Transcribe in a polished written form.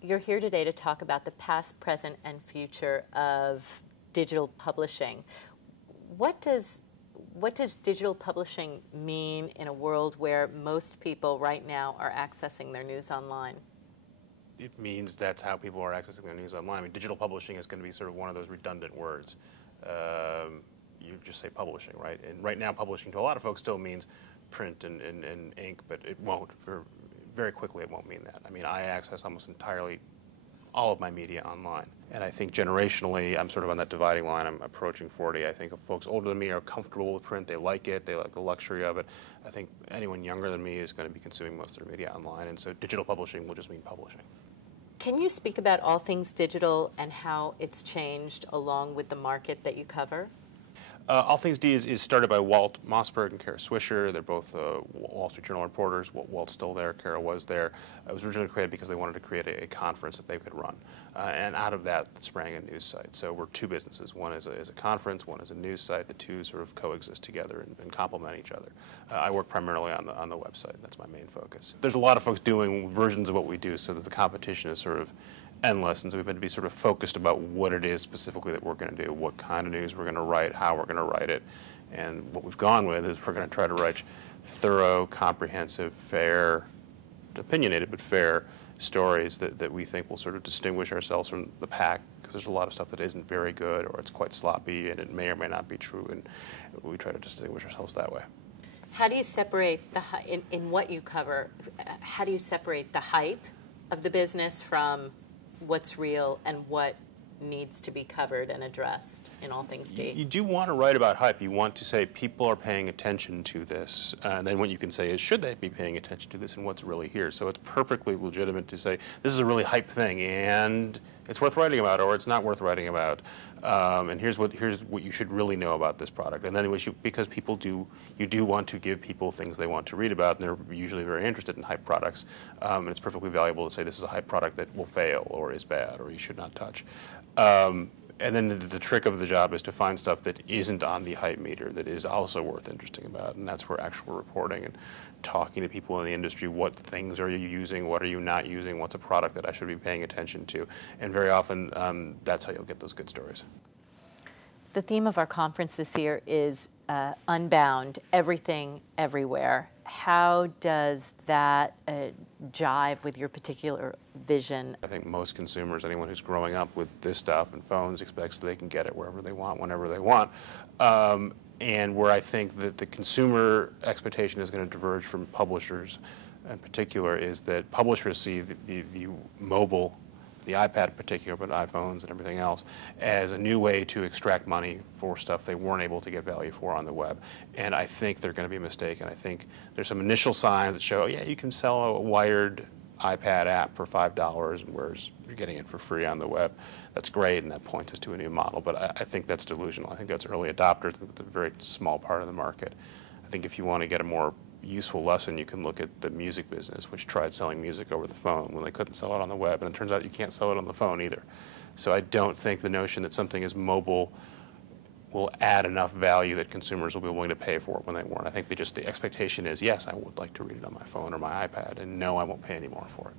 You're here today to talk about the past, present, and future of digital publishing. What does digital publishing mean in a world where most people right now are accessing their news online? It means that's how people are accessing their news online. I mean, digital publishing is going to be sort of one of those redundant words. You just say publishing, right? And right now, publishing to a lot of folks still means print and ink, but it won't. Very quickly, it won't mean that. I mean, I access almost entirely all of my media online. And I think generationally, I'm sort of on that dividing line. I'm approaching 40. I think folks older than me are comfortable with print. They like it. They like the luxury of it. I think anyone younger than me is going to be consuming most of their media online. And so digital publishing will just mean publishing. Can you speak about all things digital and how it's changed along with the market that you cover? All Things D is started by Walt Mossberg and Kara Swisher. They're both Wall Street Journal reporters. Walt's still there. Kara was there. It was originally created because they wanted to create a conference that they could run. And out of that sprang a news site. So we're two businesses. One is a conference, one is a news site. The two sort of coexist together and complement each other. I work primarily on the website. That's my main focus. There's a lot of folks doing versions of what we do, so that the competition is sort of endless, and so we've had to be sort of focused about what it is specifically that we're going to do, what kind of news we're going to write, how we're going to write it, and what we've gone with is we're going to try to write thorough, comprehensive, fair, opinionated but fair stories that we think will sort of distinguish ourselves from the pack, because there's a lot of stuff that isn't very good or it's quite sloppy and it may or may not be true, and we try to distinguish ourselves that way. How do you separate in what you cover, how do you separate the hype of the business from what's real and what needs to be covered and addressed in All Things D? You do want to write about hype. You want to say people are paying attention to this. And then what you can say is, should they be paying attention to this and what's really here? So it's perfectly legitimate to say, this is a really hype thing and it's worth writing about, or it's not worth writing about. And here's what you should really know about this product. And then because you do want to give people things they want to read about, and they're usually very interested in hype products. And it's perfectly valuable to say this is a hype product that will fail or is bad or you should not touch. And then the trick of the job is to find stuff that isn't on the hype meter, that is also worth interesting about, and that's where actual reporting and talking to people in the industry, what things are you using, what are you not using, what's a product that I should be paying attention to, and very often that's how you'll get those good stories. The theme of our conference this year is Unbound, Everything, Everywhere. How does that jive with your particular vision? I think most consumers, anyone who's growing up with this stuff and phones, expects that they can get it wherever they want, whenever they want. And where I think that the consumer expectation is going to diverge from publishers in particular is that publishers see the mobile, the iPad in particular, but iPhones and everything else, as a new way to extract money for stuff they weren't able to get value for on the web. And I think they're going to be mistaken. I think there's some initial signs that show, yeah, you can sell a wired iPad app for $5, whereas you're getting it for free on the web. That's great, and that points us to a new model. But I think that's delusional. I think that's early adopters. I think that's a very small part of the market. I think if you want to get a more useful lesson, you can look at the music business, which tried selling music over the phone when they couldn't sell it on the web, and it turns out you can't sell it on the phone either. So I don't think the notion that something is mobile will add enough value that consumers will be willing to pay for it when they weren't. I think the expectation is, yes, I would like to read it on my phone or my iPad, and no, I won't pay any more for it.